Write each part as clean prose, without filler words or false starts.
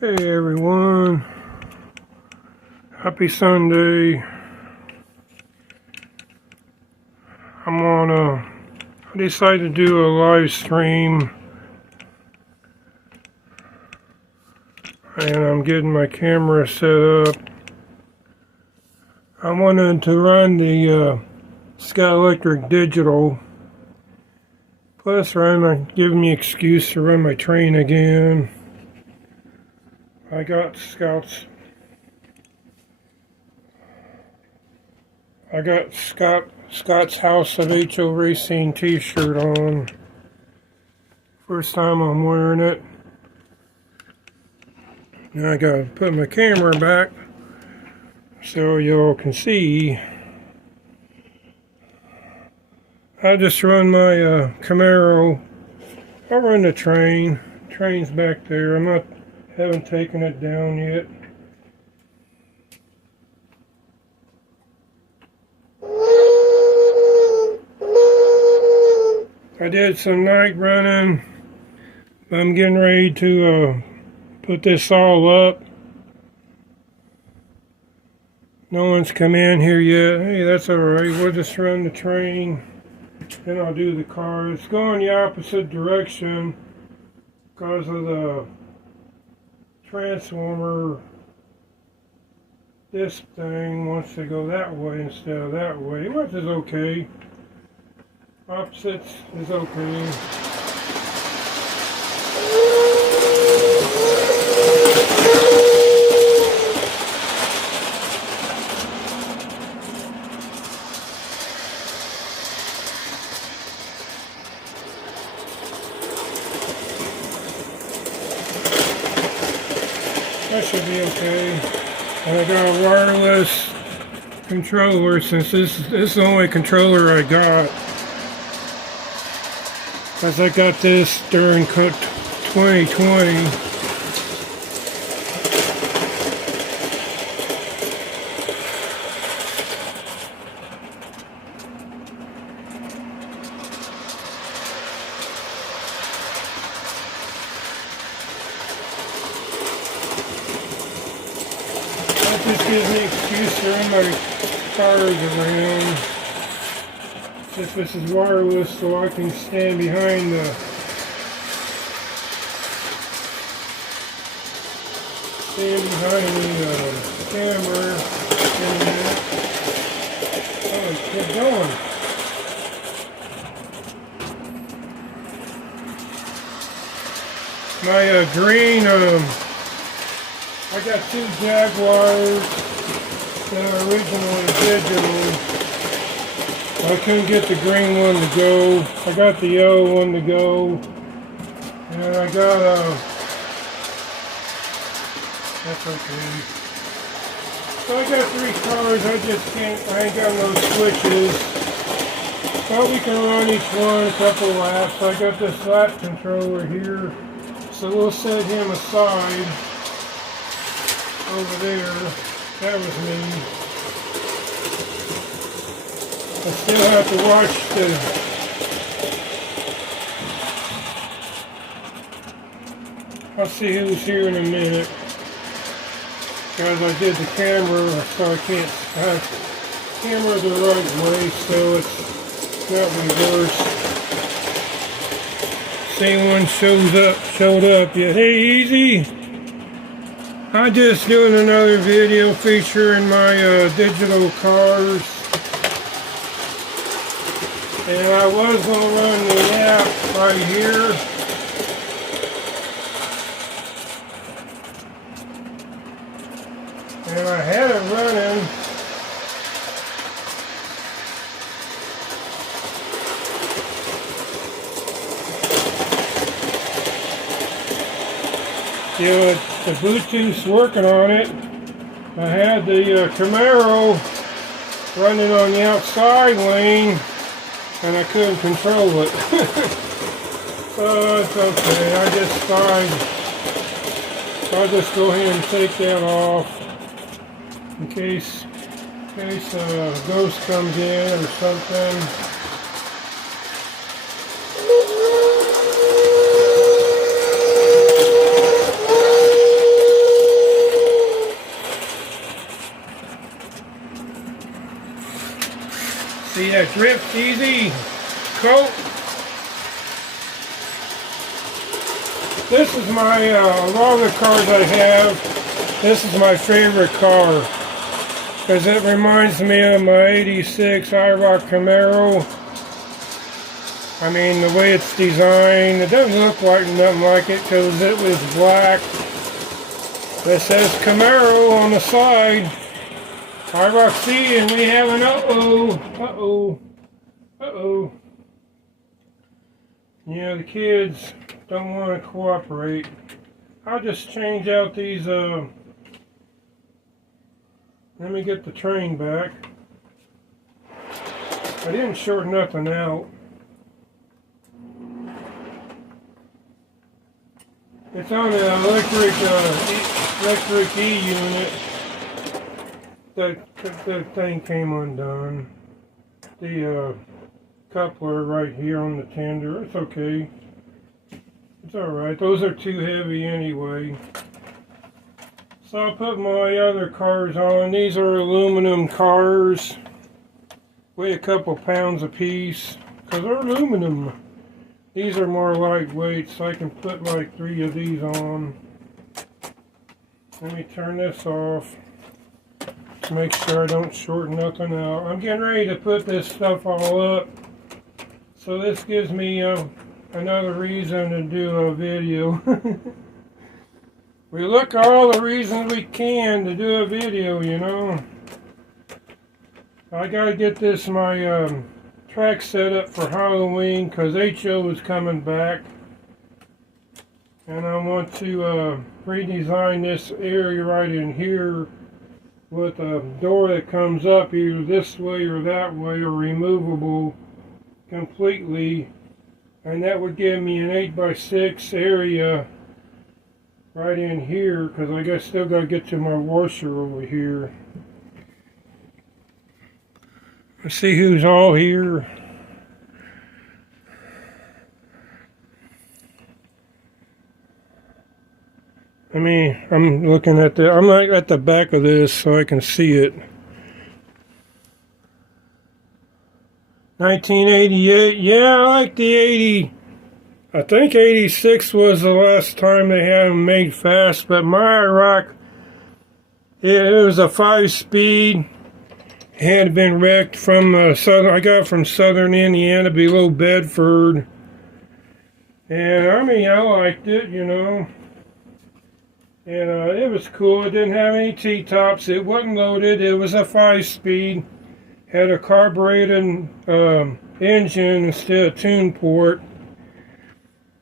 Hey everyone, happy Sunday. I decided to do a live stream and I'm getting my camera set up. I wanted to run the Scalextric digital, plus giving me excuse to run my train again. I got Scott's House of HO Racing t-shirt on. First time I'm wearing it. Now I gotta put my camera back so y'all can see. I just run my Camaro. I run the train. Train's back there. Haven't taken it down yet. I did some night running. I'm getting ready to put this all up. No one's come in here yet. Hey, that's alright. We'll just run the train. Then I'll do the car. It's going the opposite direction because of the transformer. This thing wants to go that way instead of that way, which is okay. Opposites is okay. That should be okay. And I got a wireless controller since this is the only controller I got. As I got this during 2020. That just gives me an excuse to run my cars around. If this is wireless, so I can stand behind the camera. Oh, keep going. My green, I got two Jaguars that are originally digital. I couldn't get the green one to go. I got the yellow one to go. And I got that's okay. So I got three cars. I ain't got no switches. But we can run each one a couple laps. I got this lap controller here. So we'll set him aside over there. That was me. I still have to watch I'll see who's here in a minute. Guys, I did the camera, so I can't have camera the right way, so it's not reversed. See, anyone showed up yet. Hey, Easy! I'm just doing another video featuring my digital cars. And I was going to run the app right here. And I had it running. Yeah, the Bluetooth's working on it. I had the Camaro running on the outside lane. And I couldn't control it. So it's okay. I'll just go ahead and take that off in case a ghost comes in or something. Drift Easy coat. This is my, of all the cars I have, this is my favorite car. Because it reminds me of my 86 IROC Camaro. I mean, the way it's designed, it doesn't look like nothing like it because it was black. It says Camaro on the side. IROC C, and we have an uh-oh. Yeah, the kids don't want to cooperate. I'll just change out these, let me get the train back. I didn't short nothing out. It's on the electric E unit. The thing came undone. The coupler right here on the tender. It's okay. It's alright. Those are too heavy anyway. So I'll put my other cars on. These are aluminum cars. Weigh a couple pounds a piece. Because they're aluminum. These are more lightweight, so I can put like 3 of these on. Let me turn this off. Make sure I don't short nothing out. I'm getting ready to put this stuff all up. So this gives me another reason to do a video. We look at all the reasons we can to do a video, you know. I gotta get this, my track set up for Halloween because HO is coming back. And I want to redesign this area right in here with a door that comes up either this way or that way or removable completely. And that would give me an 8x6 area right in here because I still got to get to my washer over here. Let's see who's all here. I mean, I'm looking at I'm like at the back of this so I can see it. 1988, yeah, I like the 80. I think 86 was the last time they had them made fast, but my IROC, it was a 5-speed. It had been wrecked from southern. I got it from southern Indiana, below Bedford. And I mean, I liked it, you know. And it was cool. It didn't have any T-tops. It wasn't loaded. It was a 5-speed. Had a carbureted engine instead of tune port.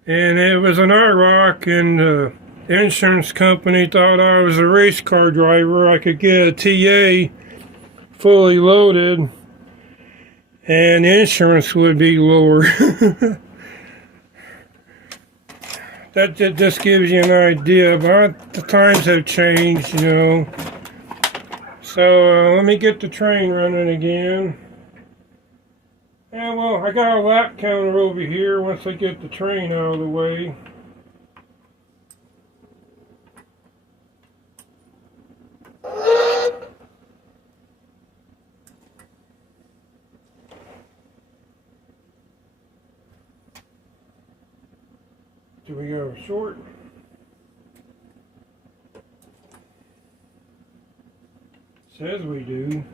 And it was an IROC, and the insurance company thought I was a race car driver. I could get a TA fully loaded, and the insurance would be lower. That just gives you an idea, but the times have changed, you know. So let me get the train running again. And well, I got a lap counter over here once I get the train out of the way. Do we go short? Says we do.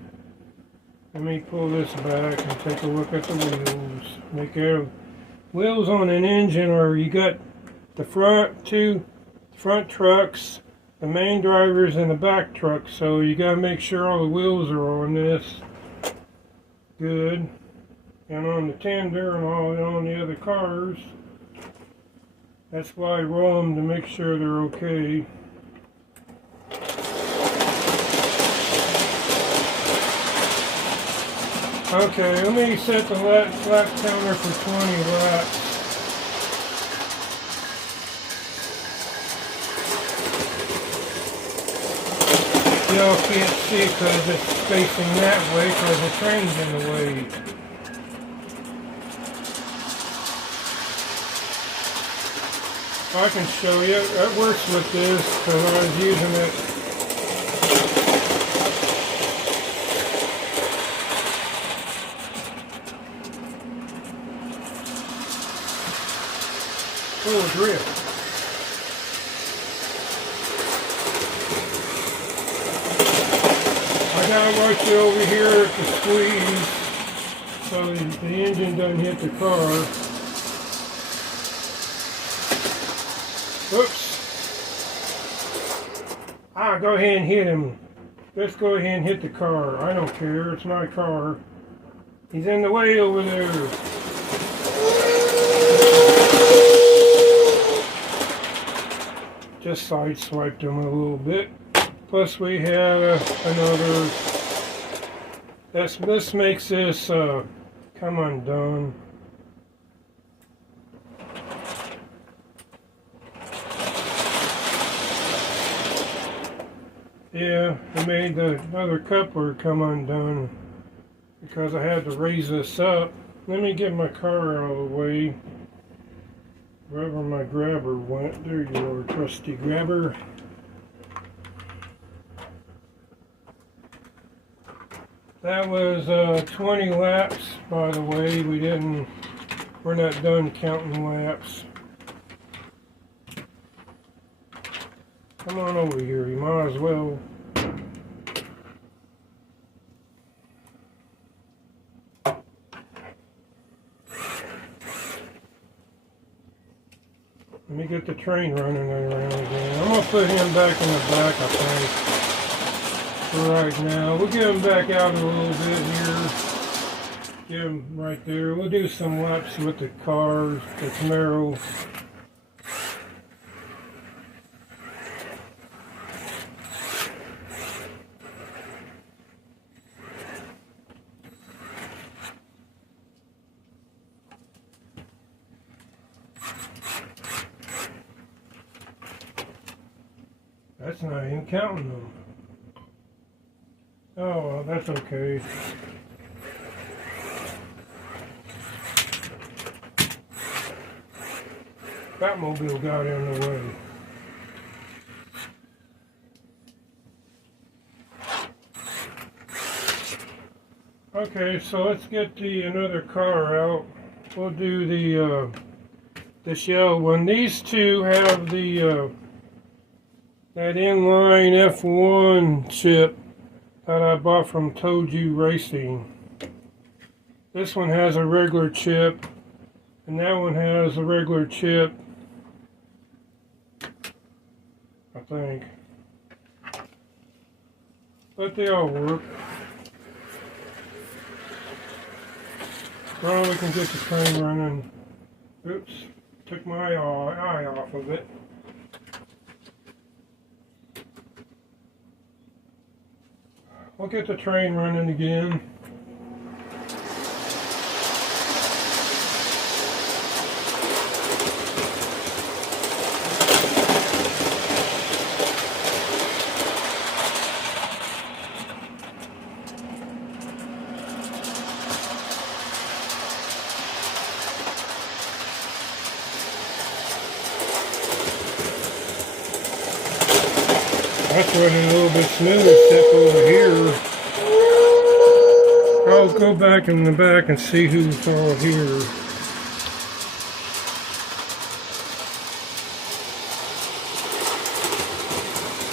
Let me pull this back and take a look at the wheels. Make out wheels on an engine, or you got the front trucks, the main drivers, and the back trucks. So you got to make sure all the wheels are on this. Good. And on the tender and all on the other cars. That's why I roll them, to make sure they're okay. Okay, let me set the lap counter for 20 laps. Y'all can't see because it's facing that way because the train's in the way. I can show you. It works with this because I was using it. Oh, drift. I gotta watch it over here at the squeeze so the engine doesn't hit the car. Oops. Go ahead and hit him. Let's go ahead and hit the car. I don't care. It's my car. He's in the way over there. Just sideswiped him a little bit. Plus we have another. This makes this come undone. Yeah, I made the other coupler come undone because I had to raise this up. Let me get my car out of the way. Wherever my grabber went, there you are, trusty grabber. That was 20 laps, by the way. We're not done counting laps. Come on over here, you might as well. Let me get the train running around again. I'm going to put him back in the back, I think, for right now. We'll get him back out a little bit here. Get him right there. We'll do some laps with the cars, the Camaro. That's not even counting them. Oh, well, that's okay. Batmobile got in the way. Okay, so let's get another car out. We'll do the shell one. These two have that inline F1 chip that I bought from Toju Racing. This one has a regular chip, and that one has a regular chip, I think. But they all work. Well, we can get the train running. Oops, took my eye off of it. We'll get the train running again. That's running a little bit smooth except over here. I'll go back in the back and see who's all here.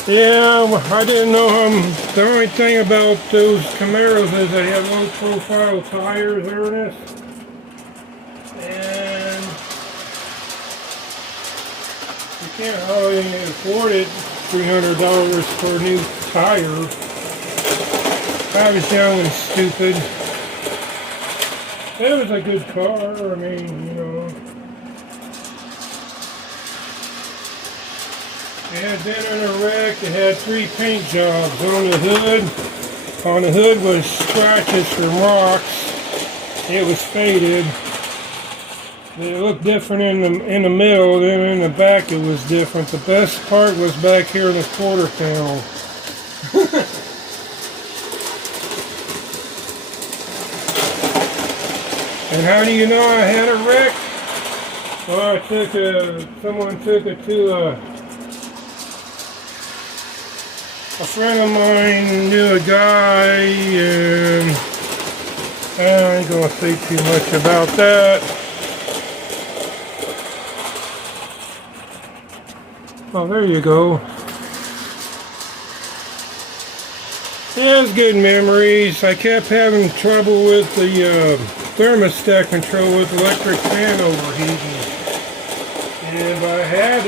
Yeah, I didn't know the only thing about those Camaros is they have low profile tires, Ernest. And you can't hardly afford it. $300 for a new tire. I was young and stupid. It was a good car, I mean, you know. It had been in a wreck. It had 3 paint jobs on the hood. On the hood was scratches from rocks. It was faded. It looked different in the middle, then in the back it was different. The best part was back here in the quarter panel. And how do you know I had a wreck? Well, someone took it to a friend of mine knew a guy, and I ain't gonna say too much about that. Oh, there you go. Yeah, it's good memories. I kept having trouble with the thermostat control with electric fan overheating. And I had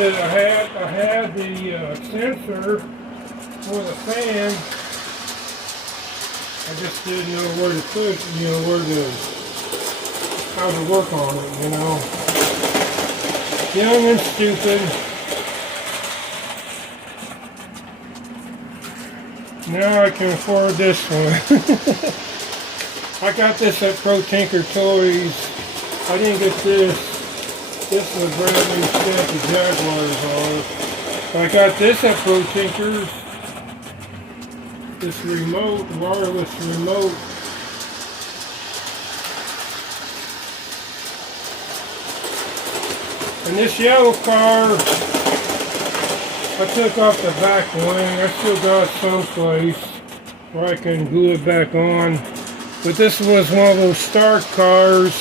the sensor for the fan. I just didn't know where to put, how to work on it, Young and stupid. Now I can afford this one. I got this at Pro Tinker Toys. I didn't get this. This is a brand new set the Jaguars are. I got this at Pro Tinker's. This remote, wireless remote. And this yellow car, I took off the back wing. I still got someplace where I can glue it back on. But this was one of those start cars,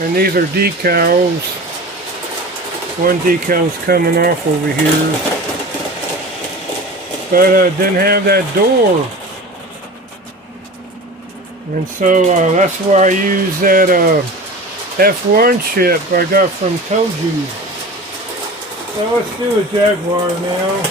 and these are decals. One decal's coming off over here. But didn't have that door. And so that's why I use that F1 chip I got from Toju. So let's do a Jaguar now.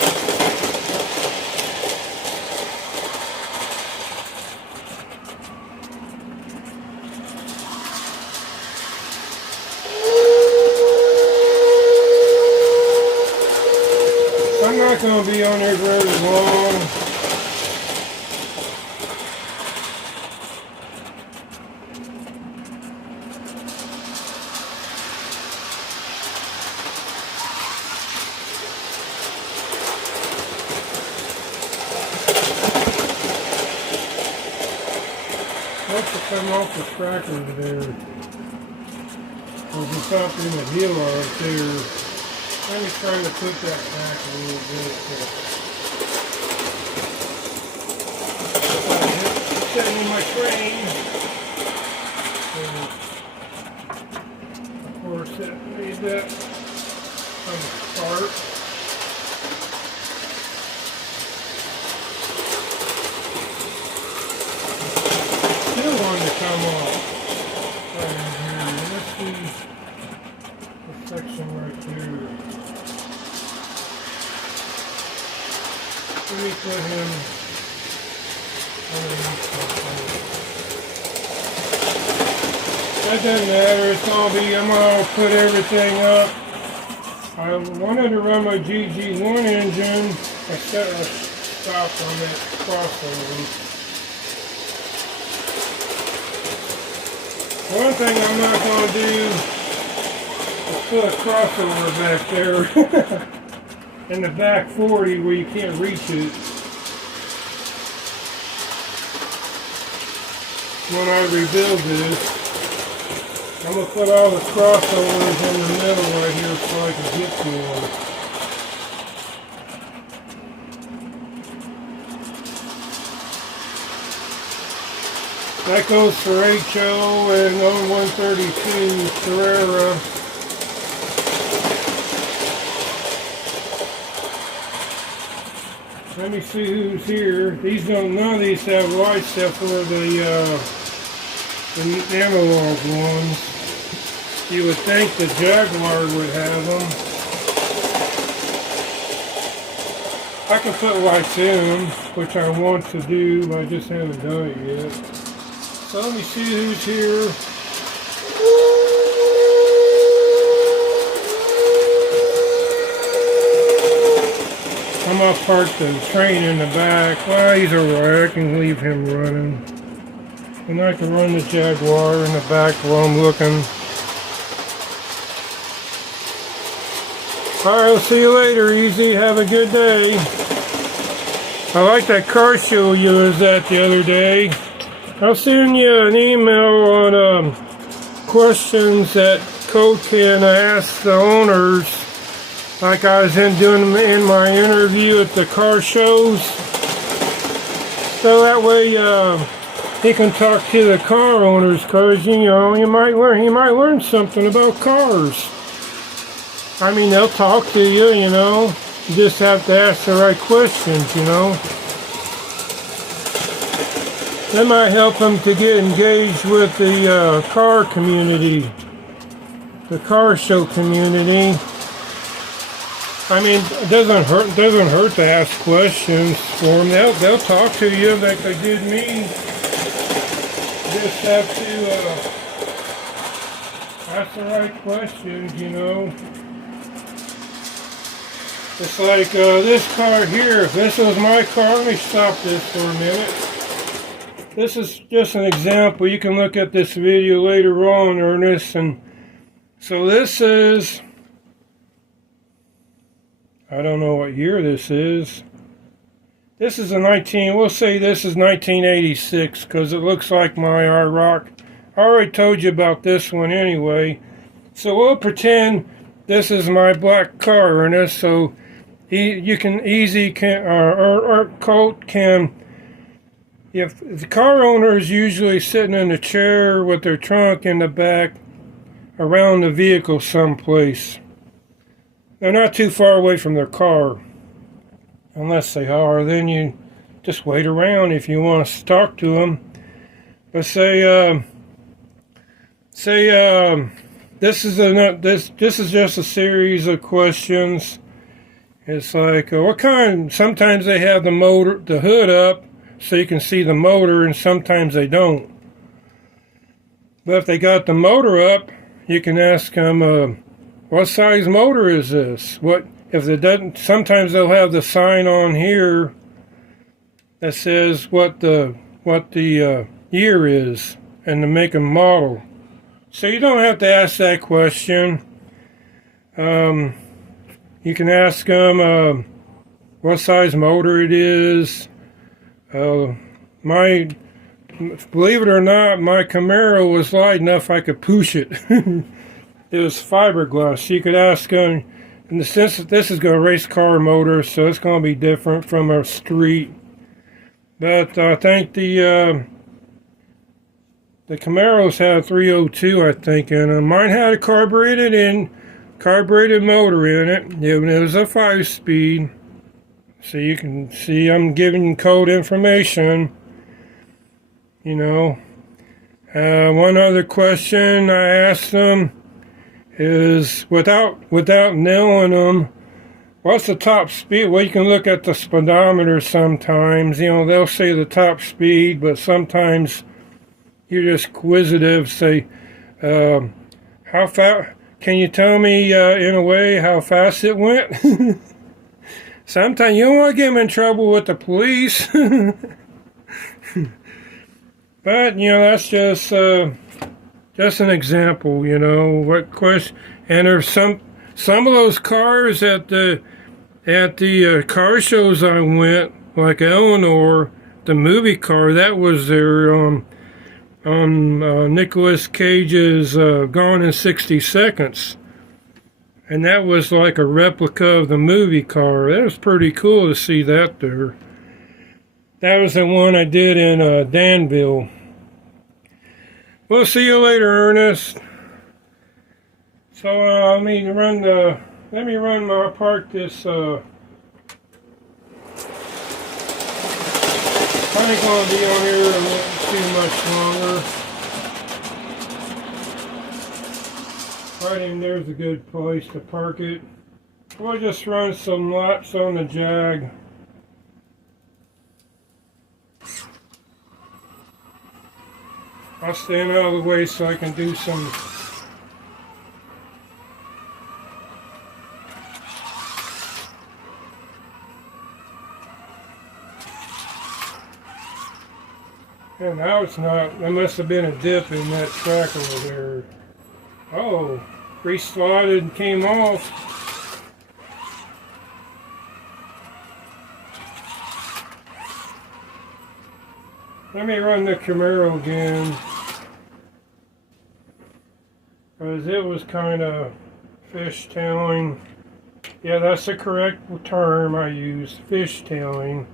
I'm not going to be on there very long. What's to come off the cracker there? There's something in the heel right there. Let me try to put that back a little bit. Setting in my train. And of course, it made that come apart. Still wanting to come off. Right in here. Let's see the section right there. Let me put him underneath something. That doesn't matter. It's all I'm gonna put everything up. I wanted to run my GG1 engine. I set a stop on that crossover. One thing I'm not going to do is put a crossover back there in the back 40 where you can't reach it. When I rebuild this, I'm going to put all the crossovers in the middle right here so I can get to them. That goes for HO and 0132 Carrera. Let me see who's here. These don't. None of these have lights except for the analog ones. You would think the Jaguar would have them. I can put lights in them, which I want to do, but I just haven't done it yet. So let me see who's here. I'm going to park the train in the back. Well, he's alright. I can leave him running. And I can run the Jaguar in the back while I'm looking. Alright, I'll see you later, Easy. Have a good day. I like that car show you was at the other day. I'll send you an email on questions that Code can ask the owners, like I was doing in my interview at the car shows. So that way he can talk to the car owners, because he might learn something about cars. I mean, they'll talk to you, you know. You just have to ask the right questions, you know. That might help them to get engaged with the car community, the car show community. I mean, it doesn't hurt to ask questions for them. They'll talk to you like they did me. Just have to ask the right questions, you know. It's like this car here. If this was my car, let me stop this for a minute. This is just an example. You can look at this video later on, Ernest. And so this is, I don't know what year this is. This is we'll say this is 1986 because it looks like my IROC. I already told you about this one anyway. So we'll pretend this is my black car, Ernest. So Colt can, if the car owner is usually sitting in a chair with their trunk in the back around the vehicle someplace. They're not too far away from their car. Unless they are, then you just wait around if you want to talk to them. But this is just a series of questions. It's like what kind? Sometimes they have the hood up so you can see the motor, and sometimes they don't. But if they got the motor up, you can ask them, what size motor is this? What if it doesn't? Sometimes they'll have the sign on here that says what the year is and the make and model. So you don't have to ask that question. You can ask them what size motor it is. Believe it or not, my Camaro was light enough I could push it. It was fiberglass. So you could ask them, in the sense that this is going to race car motor, so it's going to be different from a street. But I think the Camaros had 302, I think, and mine had a carbureted motor in it. It was a 5-speed. So you can see I'm giving code information. You know. One other question I asked them is, without nailing them, what's the top speed? Well, you can look at the speedometer sometimes. You know, they'll say the top speed, but sometimes you're just inquisitive. Say, how fast? Can you tell me in a way how fast it went? Sometimes you don't want to get them in trouble with the police. But, you know, that's just an example, you know, what question. And there's some of those cars at the car shows I went, like Eleanor, the movie car, that was their Nicolas Cage's Gone in 60 Seconds. And that was like a replica of the movie car. That was pretty cool to see that there. That was the one I did in Danville. We'll see you later, Ernest. So let me park this. I ain't gonna be on here too much longer. Right in there's a good place to park it. We'll just run some laps on the Jag. I'll stand out of the way so I can do some. And now it's not. There must have been a dip in that track over there. Oh, re-slotted and came off. Let me run the Camaro again, because it was kind of fishtailing. Yeah, that's the correct term I used, fishtailing.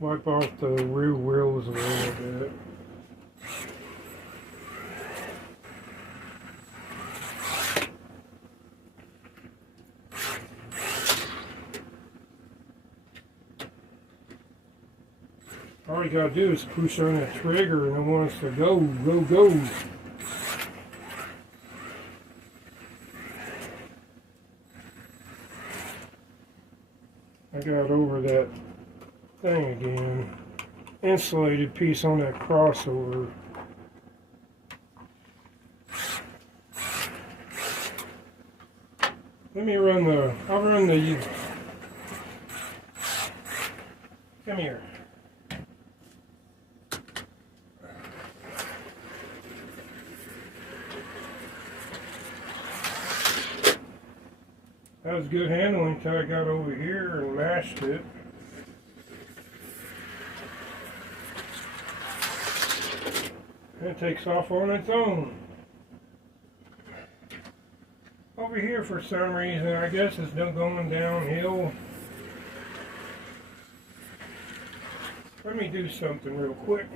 Wipe off the rear wheels a little bit. All you gotta do is push on that trigger and it wants to go, go, go. I got over that thing again. Insulated piece on that crossover. Let me run the, I'll run the, come here. That was good handling until I got over here and mashed it. And it takes off on its own. Over here, for some reason, I guess it's still going downhill. Let me do something real quick.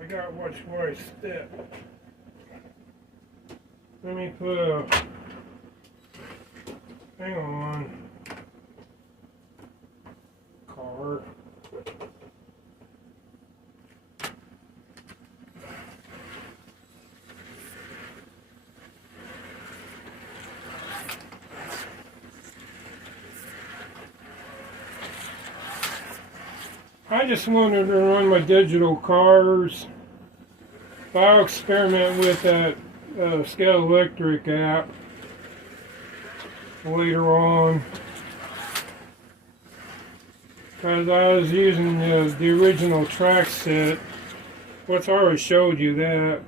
I gotta watch where I step. Let me put a, hang on, car. I just wanted to run my digital cars. I'll experiment with that Scalextric app later on, because I was using the original track set, which I already showed you that,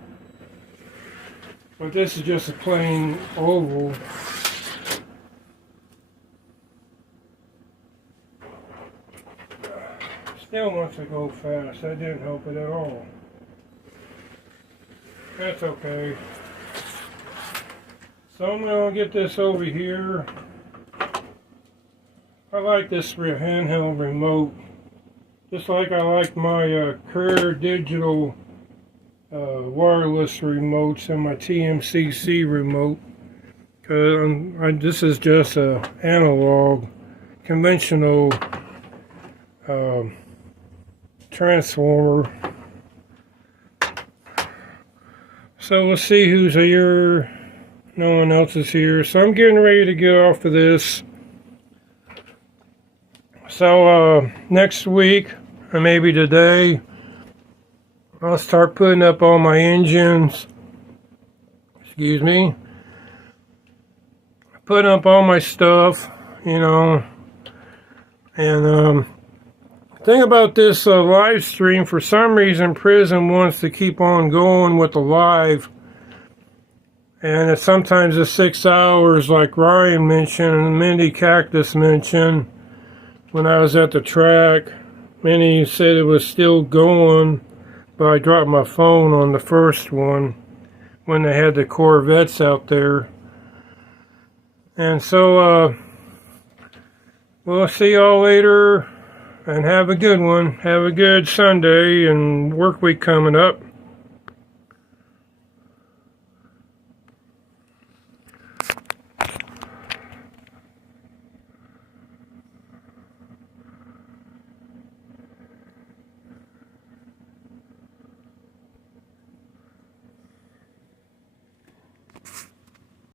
but this is just a plain oval. Still wants to go fast. That didn't help it at all. That's okay. So I'm going to get this over here. I like this handheld remote. Just like I like my Career Digital wireless remotes and my TMCC remote. Because this is just a analog, conventional transformer. So we'll see who's here. No one else is here, so I'm getting ready to get off of this. So next week, or maybe today, I'll start putting up all my engines. Excuse me. Putting up all my stuff, you know. And the thing about this live stream, for some reason, Prism wants to keep on going with the live. And it's sometimes it's 6 hours, like Ryan mentioned and Mindy Cactus mentioned when I was at the track. Mindy said it was still going, but I dropped my phone on the first one when they had the Corvettes out there. And so we'll see y'all later, and have a good one. Have a good Sunday and work week coming up.